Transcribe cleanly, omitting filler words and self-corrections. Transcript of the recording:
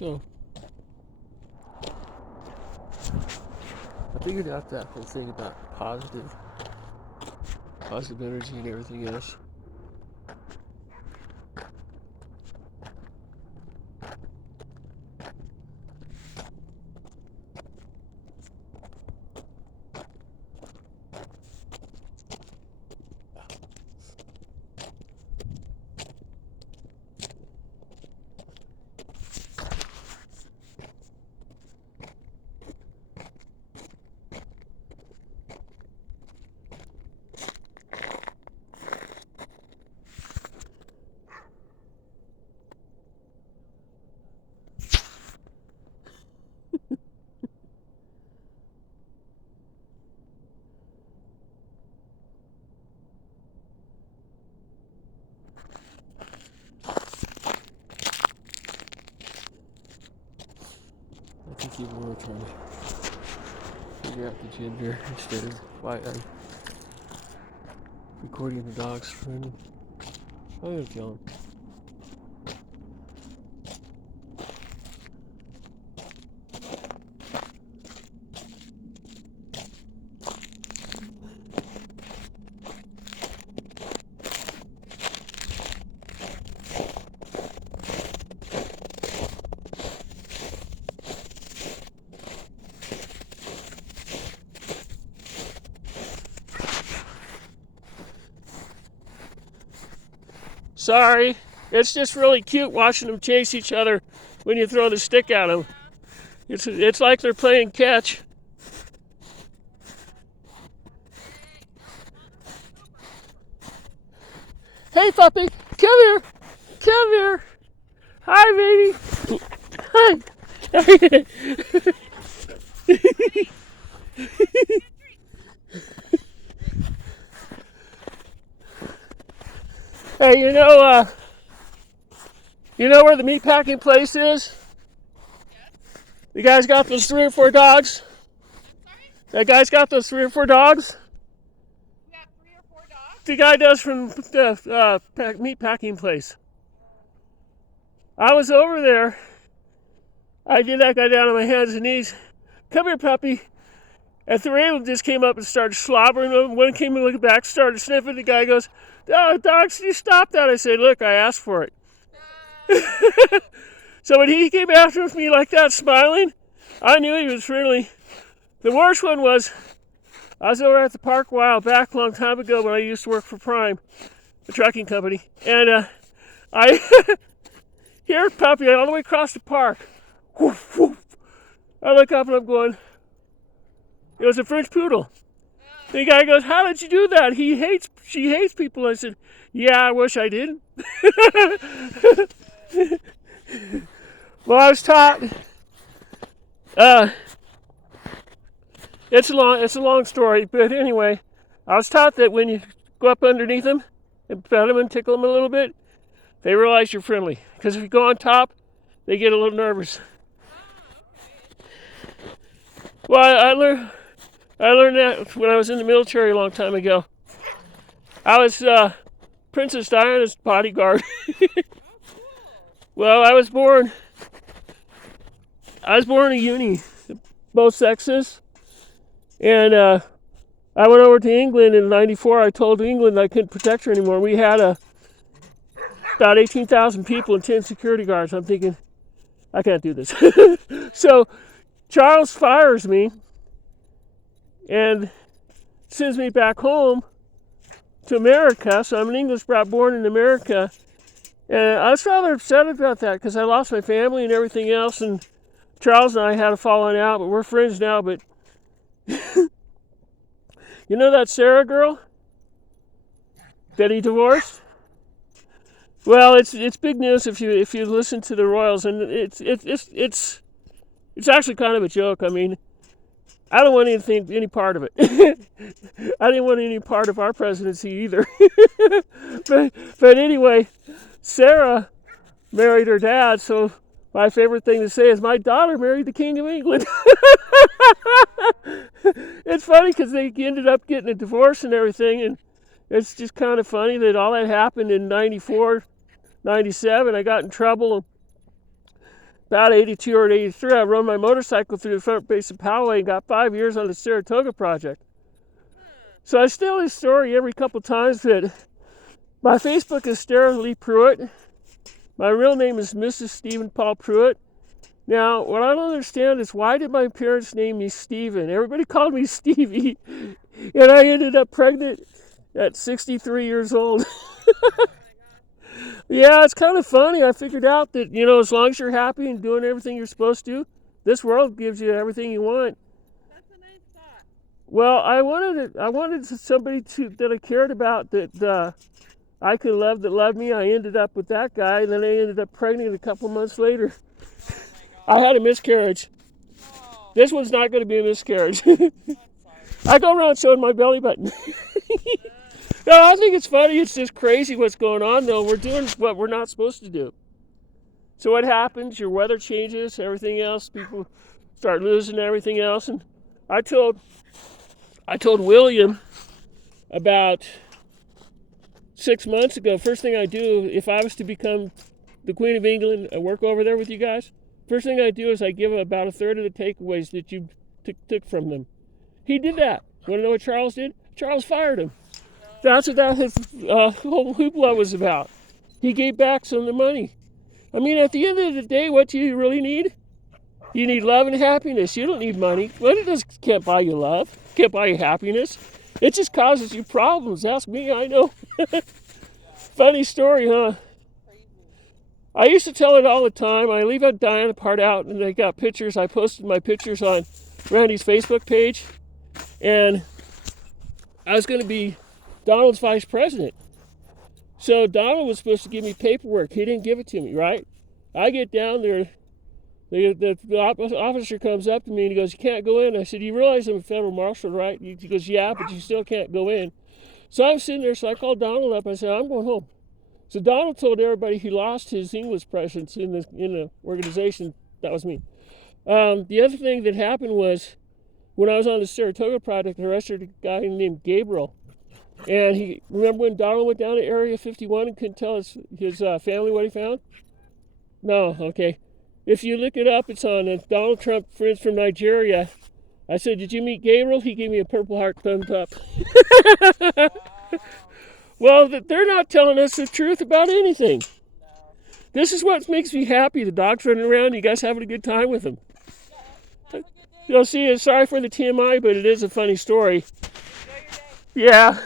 So I figured out that whole thing about positive energy and everything else. I think you were trying to figure out the gender instead of why I'm recording the dogs. I'm gonna kill them. Sorry, it's just really cute watching them chase each other when you throw the stick at them. It's like they're playing catch. Hey, puppy, come here. Come here. Hi, baby. Hi. Hey, you know where the meatpacking place is? The guy's got those 3 or 4 dogs. That guy's got those 3 or 4 dogs. You got 3 or 4 dogs? The guy does from the meatpacking place. I was over there. I did that guy down on my hands and knees. Come here, puppy. And 3 of them just came up and started slobbering. One came and looked back, started sniffing. The guy goes, "Oh, dogs, you stop that." I said, "Look, I asked for it." So when he came after me like that, smiling, I knew he was friendly. The worst one was, I was over at the park a while back, a long time ago, when I used to work for Prime, the trucking company. And I hear a puppy all the way across the park. Woof, woof. I look up and I'm going, it was a French poodle. The guy goes, "How did you do that? She hates people." I said, "Yeah, I wish I didn't." Well, I was taught. It's a long story, but anyway, I was taught that when you go up underneath them and pet them and tickle them a little bit, they realize you're friendly. Because if you go on top, they get a little nervous. Well, I learned that when I was in the military a long time ago. I was Princess Diana's bodyguard. Well, I was born a uni, both sexes, and I went over to England in '94. I told England I couldn't protect her anymore. We had about 18,000 people and 10 security guards. I'm thinking, I can't do this. So Charles fires me and sends me back home to America. So I'm an English brat born in America. And I was rather upset about that because I lost my family and everything else. And Charles and I had a falling out, but we're friends now. But you know that Sara girl that he divorced? Well, it's big news if you listen to the Royals, and it's actually kind of a joke. I mean, I don't want any part of it. I didn't want any part of our presidency either. but anyway, Sara married her dad, so my favorite thing to say is, "My daughter married the King of England." It's funny because they ended up getting a divorce and everything, and it's just kind of funny that all that happened in '94, '97. I got in trouble. about 82 or 83, I rode my motorcycle through the front base of Poway and got 5 years on the Saratoga project. So I tell this story every couple times that my Facebook is Sara Lee Pruitt. My real name is Mrs. Stephen Paul Pruitt. Now, what I don't understand is why did my parents name me Stephen? Everybody called me Stevie, and I ended up pregnant at 63 years old. Yeah, it's kind of funny. I figured out that, as long as you're happy and doing everything you're supposed to, this world gives you everything you want. That's a nice thought. Well, I wanted somebody that I cared about, that I could love, that loved me. I ended up with that guy, and then I ended up pregnant a couple months later. Oh I had a miscarriage. Oh, This one's not going to be a miscarriage. I'm sorry. I go around showing my belly button. No, I think it's funny. It's just crazy what's going on, though. We're doing what we're not supposed to do. So what happens? Your weather changes, everything else. People start losing everything else. And I told William about 6 months ago, first thing I do, if I was to become the Queen of England, I work over there with you guys, first thing I do is I give about a third of the takeaways that you took from them. He did that. Want to know what Charles did? Charles fired him. That's what his whole hoopla was about. He gave back some of the money. I mean, at the end of the day, what do you really need? You need love and happiness. You don't need money. Well, can't buy you love. Can't buy you happiness. It just causes you problems. Ask me, I know. Funny story, huh? Crazy. I used to tell it all the time. I leave that Diana part out, and I got pictures. I posted my pictures on Randy's Facebook page, and I was going to be Donald's vice president. So Donald was supposed to give me paperwork. He didn't give it to me, right? I get down there. The officer comes up to me and he goes, "You can't go in." I said, "You realize I'm a federal marshal, right?" He goes, "Yeah, but you still can't go in." So I'm sitting there, so I called Donald up. I said, "I'm going home." So Donald told everybody he lost his English presence in the organization. That was me. The other thing that happened was when I was on the Saratoga project, I arrested a guy named Gabriel. And remember when Donald went down to Area 51 and couldn't tell his family what he found? No, okay. If you look it up, it's on Donald Trump Friends from Nigeria. I said, "Did you meet Gabriel?" He gave me a Purple Heart thumbs up. Well, they're not telling us the truth about anything. No. This is what makes me happy. The dog's running around. You guys having a good time with them. Have a good day. You'll see. Sorry for the TMI, but it is a funny story. Enjoy your day. Yeah.